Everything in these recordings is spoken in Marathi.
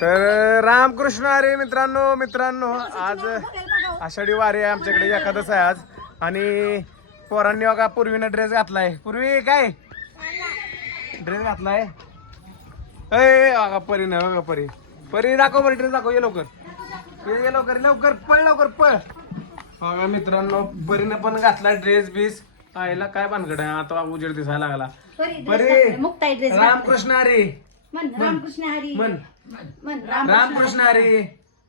तर रामकृष्ण अरे मित्रांनो मित्रांनो आज आषाढी वारी आहे आमच्याकडे एखादच आहे आज. आणि पोरांनी बघा पूर्वीनं ड्रेस घातलाय. पूर्वी काय? ड्रेस घातलाय. अय बघा परी ना बघा परी. परी दाखव परी ड्रेस दाखव ये लवकर. ये लवकर लवकर पळ लवकर पळ. बघा मित्रांनो परीनं पण घातला ड्रेस बीस. आईला काय भानगड आहे? आता उजेड दिसायला लागला. परी रामकृष्ण हरी. म्हण रामकृष्ण हरी. रामकृष्ण. हरी.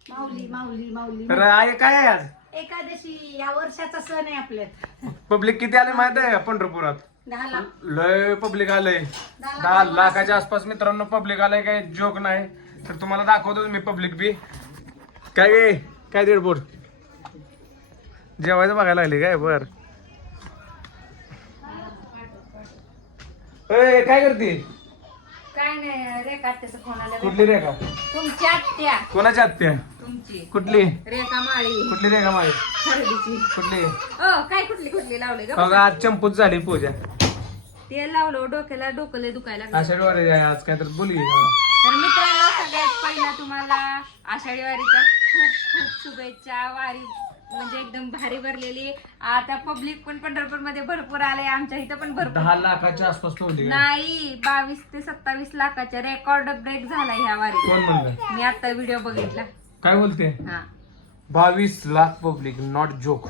माऊली माऊली माऊली. तर आहे काय आहे आज? एकादशी या वर्षाचा सण आहे आपल्यात. पब्लिक किती आले माहीत आहे का पंढरपुरात? दहा लाख. लय पब्लिक आलंय. दहा लाखाच्या आसपास मित्रांनो पब्लिक आलंय काय जोक नाही. तर तुम्हाला दाखवतो मी पब्लिक बी. काय गे? काय दीड बोट? जेवायचं बघायला लागले काय? बर. ए, काय करते? काय नाही रेखा त्याचा फोन आला कुठली रेखा? तुमच्या आत्या. कोणाच्या आत्या? तुमची. कुठली? रेखा माळी. कुठली रेखा माझी खरेदीची कुठली? अ काय कुठली कुठली लावले ग? बघा आज चंपूच झाली पूजा. ते लावलं डोक्याला डोकं दुखायला लागलं. आषाढी वारी आहे आज काय तर बोली तर मित्रांनो सगळ्यात पहिला तुम्हाला आषाढी वारीच्या खूप खूप शुभेच्छा वारी म्हणजे एकदम भारी भरलेली. आता पब्लिक पण पंढरपूरमध्ये भरपूर आले आमच्या इथं पण भरपूर. दहा लाखाच्या आसपास नाही बावीस ते सत्तावीस लाखाच्या रेकॉर्ड ब्रेक झाला ह्या वारी कोण म्हणलं? मी आता व्हिडिओ बघितला. काय बोलते? हा. बावीस लाख पब्लिक नॉट जोक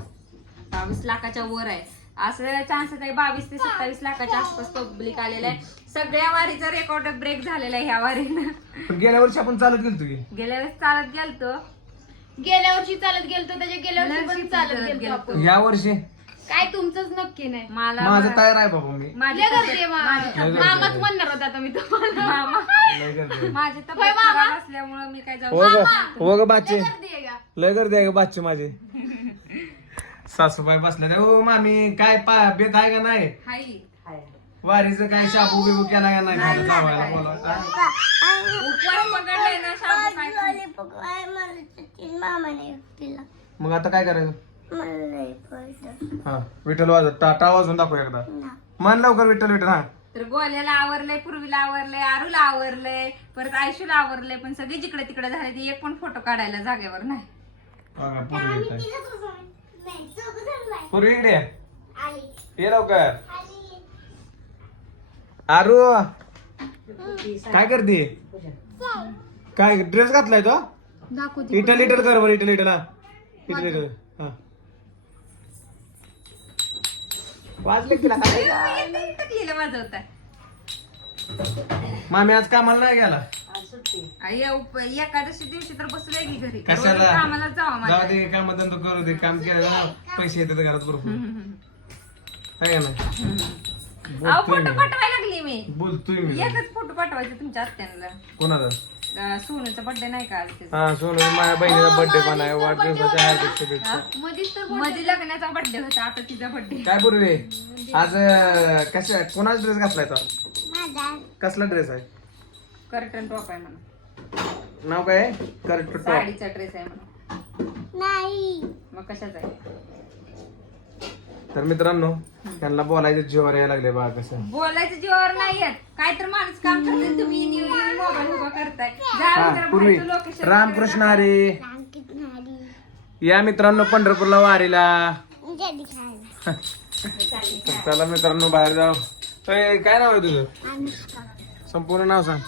बावीस लाखाच्या वर आहे. असं चान्सेस आहे बावीस ते सत्तावीस लाखाच्या आसपास पब्लिक आलेलं आहे. सगळ्या वारीचा रेकॉर्ड ब्रेक झालेला आहे ह्या वारीनं पण गेल्या वर्षी आपण चालत गेलो गेल्या वेळेस चालत गेलतो. गेल्या वर्षी चालत गेलतो त्याच्या गेल्या वर्षी पण चालत गेलतो. आपण. या वर्षी? काय तुमचंच नक्की नाही. मला माझं तयार आहे बाबा मी. माझी लय गर्दी तब्येत- आहे मा- माझी लय गर्दी मामाच. म्हणणार होता आता मी तुम्हाला. मामा. आहे. माझी तब्येत खराब असल्यामुळं मी काय जाऊ हो ग. हो ग बाचे गर्दी आहे का? लय गर्दी आहे ग बाचे माझे. सासूबाई बसल्या त्या, ओ मामी काय पा बेत आहे का नाही? हाय. वारीचं काय शाबू बिबू केला का नाही? जावायला बोला? उपवास पकडलाय ना शाबू काय? मग आता काय करायचं? हा विठ्ठल वाजत टाटा वाजून दाखव एकदा. मन लवकर विठ्ठल विठ्ठल हा. तर गोल्याला आवरलंय पूर्वीला आवरलंय आरूला आवरलंय परत आयशूला आवरलंय पण सगळी जिकडे तिकडे झाले ते एक पण फोटो काढायला जागेवर नाही. बघा, पूर्वी येत आहे. पूर्वी इकडे. ये. ये लवकर. आरू काय करते? काय ड्रेस घातलाय तो? दाखवते. इटल इटल कर बरं इटल इटल. हा इटल इटल. हा. वाजले तिला मामी आज कामाला नाही गेला. आई, उप- एकादशी दिवशी तर बसलोय की घरी. कशाला? रोज कामाला जावा जाऊ दे काम धंदा करू दे काम केलं ना पैसे येतात घरात भरपूर. आहे का नाही? अहो बोलतोय फोटो मी. पाठवायला लागली मी. बोलतोय मी. एकच फोटो पाठवायचा तुमच्या आत्यांना. कोणाचा? अं, सोनूचा बर्थडे नाही का आज त्याचा? हा सोनू माझ्या बहिणीचा बर्थडे पण आहे. वाढदिवसाच्या हार्दिक शुभेच्छा. मधीच तर मध्ये लग्नाचा बर्थडे होता. आता तिचा बर्थडे काय पूर्वी? आज अं, कशा कोणाचा ड्रेस घातलाय तो? कसला ड्रेस आहे? कर्टन टॉप आहे म्हणून नाव काय आहे? कर्ट टॉप साडीचा ड्रेस आहे म्हणून मग कशाचा आहे? तर मित्रांनो त्यांना बोलायचं जीवावर यायला लागले बघा कसं. बोलायचं जीवावर नाही येत काय तर माणूस काम करते तुम्ही मोबाईल उभा करताय. जा हा जरा पूर्वी. रामकृष्ण हरी. या मित्रांनो पंढरपूरला वारीला. तर चला मित्रांनो बाहेर जाऊ. ए, काय नाव आहे तुझं? संपूर्ण नाव सांग.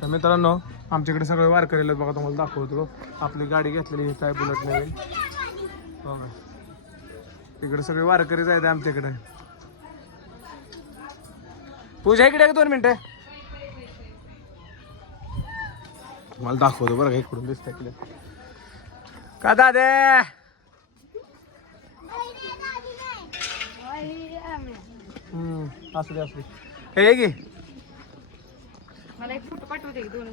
तर मित्रांनो आमच्याकडे सगळे वारकरीला बघा तुम्हाला दाखवतो आपली गाडी घेतलेली काय बुलेट नवीन बघा इकडे सगळे वारकरीच आहेत आमच्याकडे. पूजा इकडे दोन मिनिटं? तुम्हाला दाखवतो बरं का इकडून दिसतंय इकडे. का दादे? हम्म असू दे असू दे. हे घे. मला एक फोटो पाठवते की दोन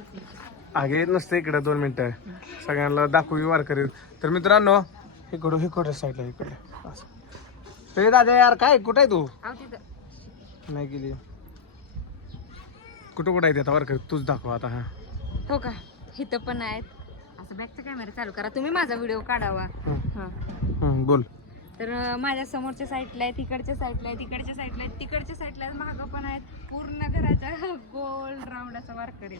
आगे नसतं इकडे दोन मिनिटं. सगळ्यांना दाखवू वार करेल तर मित्रांनो इकडं इकडे साईडला इकडे. असं. ए दादा यार काय कुठं आहे तू? नाही गेली. कुठं कुठं आहे ते आता? वार तूच दाखव आता हा. हो का? इथं पण आहेत. असं बॅकचा कॅमेरा चालू करा. तुम्ही माझा व्हिडिओ काढावा. हा. बोल. तर अं, माझ्या समोरच्या साईडला आहे तिकडच्या साईडला आहे तिकडच्या साईडला आहे तिकडच्या साईडला महाग पण आहेत. पूर्ण घराच्या गोल राऊंड असा वारकरी.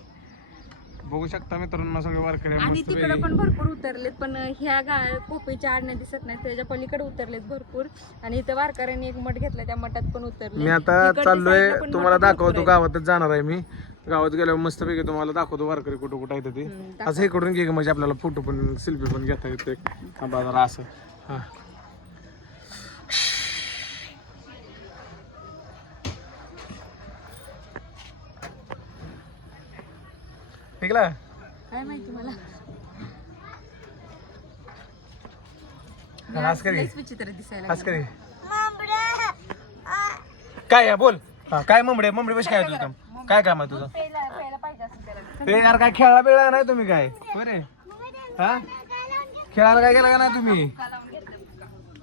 बघू शकता मित्रांनो सगळे वारकरी आणि मस्त तिकडे पण भरपूर उतरलेत पण ह्या गा कोपीच्या आडण्या दिसत नाही त्याच्या पलीकडे उतरलेत भरपूर. आणि इथं वारकऱ्यांनी एक मठ घेतला त्या मठात पण उतरले मी आता इकडच्या चाललोय साईडला पण तुम्हाला मठ भरपूर दाखवतो आहेत. गावातच जाणार आहे मी. गावात गेल्यावर मस्तपैकी तुम्हाला दाखवतो वारकरी कुठं कुठं आहे ते. हम्म. असं हे करून घे म्हणजे आपल्याला फोटो पण सेल्फी पण घेता येते असं. हा. निघला? काय माहिती मला? आज करी. लयच विचित्र दिसायला आज करी. काय आहे? बोल. हा काय ममडे ममडे पैसे काय आहे तुझं काम काय काम आहे तुझं? ते यार काय? खेळा बिळा नाही तुम्ही काय? बरे हा? खेळायला काय केलं का नाही तुम्ही?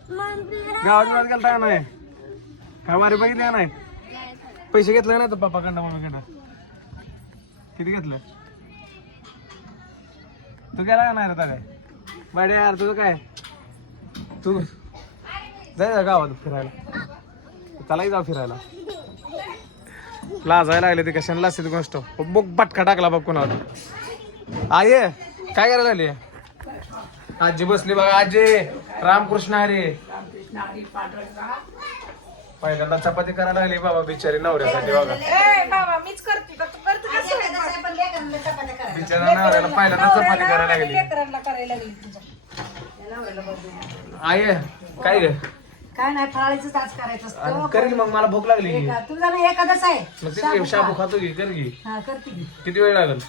गावात गावात गेलता का नाही? काय मारी बघितली का नाही? पैसे घेतले ना तर पप्पाकडनं मम्मीकडनं किती घेतलं? तू गेला का आता काय बडे यार तुझं काय? तू जाय जा गावात फिरायला. चला जाऊ फिरायला. लाजायला लागले ते कशाने लाजते ती गोष्ट. बघ पटका टाकला बघ कोणाला आये काय करायला लागली? आजी बसली बघा आजी. रामकृष्ण हरे. पहिल्यांदा चपाती करायला लागली बाबा बिचारी नवऱ्यासाठी बघा. बिचारा नवऱ्याला पहिल्यांदा चपाती करायला लागली. आये काय ग काय नाही फराळीच आज करायचं असतं. कर की मग मला भूक लागली की. तुझा एखादच आहे. तिथे शाबू खातो की कर की. हा करते की. किती वेळ लागेल?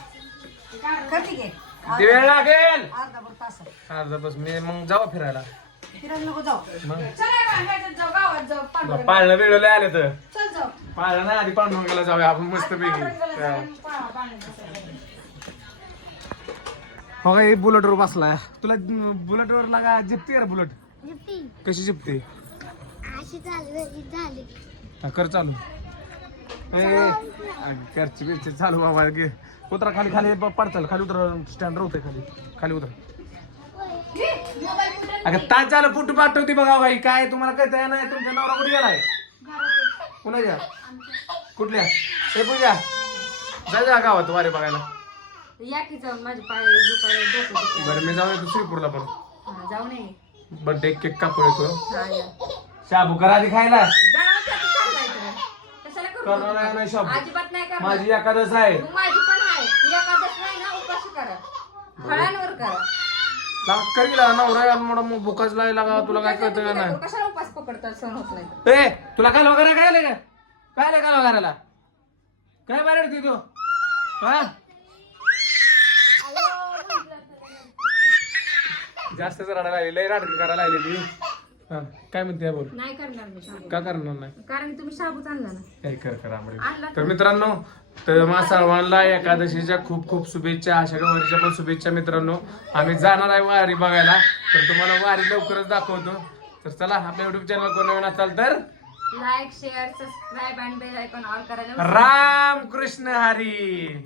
करते की. किती वेळ लागेल? अर्धा भर तास. अर्धा बस मी मग जाऊ फिरायला. फिरायला नको जाऊ. मग? पाळणं आले तर. पाळणं नाही आधी पांडुरंगाला जाऊया आपण मस्त पैकी. हो. काय बुलेटवर बसलाय. तुला बुलेटवर लागा जिपते का बुलेट कशी जिपते? हा, कर चालू. ए, करची बिरची चालू बाबा गे उतरा खाली खाली प- पडचाल. खाली उतरा स्टँड होते खाली. खाली उतरा. अगं तास झालं फुटू पाठवते बघा बाई. काय तुम्हाला कळत नाही? तुमच्या नवरा कुठे गेलाय? कुणाच्या? कुठल्या? हे पूजा. जा जा गावात वारे बघायला. या की जाऊन माझे पाय डोकं. बरं मी जाऊन येतो श्रीपूरला पण. हा, जाऊ नये. बर्थडे केक कापून येतो. हा या. शाबू करा आधी खायला. जाऊ की आता चाललाय तर. कशाला करू? करणार नाही नाही शाबू. अजिबात नाही करणार. माझी एकादश आहे. मग माझी पण आहे. एखादच नाही ना उपाशी करा. फळांवर करा. लागा कर की लागा नवरा यार मोठा मग भुकाच लाय लागा तुला काय कळतं का नाही? कशाला उपास पकडतात सण होत नाही. तर. ए तुला काय वगैरे काय आलं का? काय आलं काय वगैरेला काय बाहेर तू? हा? जास्तच रडायला लागली लय राडकी करायला लागलेली हा काय म्हणते बोल? नाही करणार मी शाबू. का करणार नाही? कारण तुम्ही शाबूच आणला ना. काय कर कर आंबडे. आणला तर मित्रांनो तर मा सर्वांना एकादशीच्या खूप खूप शुभेच्छा आषाढी वारीच्या पण शुभेच्छा मित्रांनो. आम्ही जाणार आहे वारी बघायला. तर तुम्हाला वारी लवकरच दाखवतो. तर चला आपल्या युट्यूब चॅनल कोण नवीन असाल तर लाईक शेअर सबस्क्राईब आणि बेल आयकॉन ऑल करायला राम कृष्ण हरी.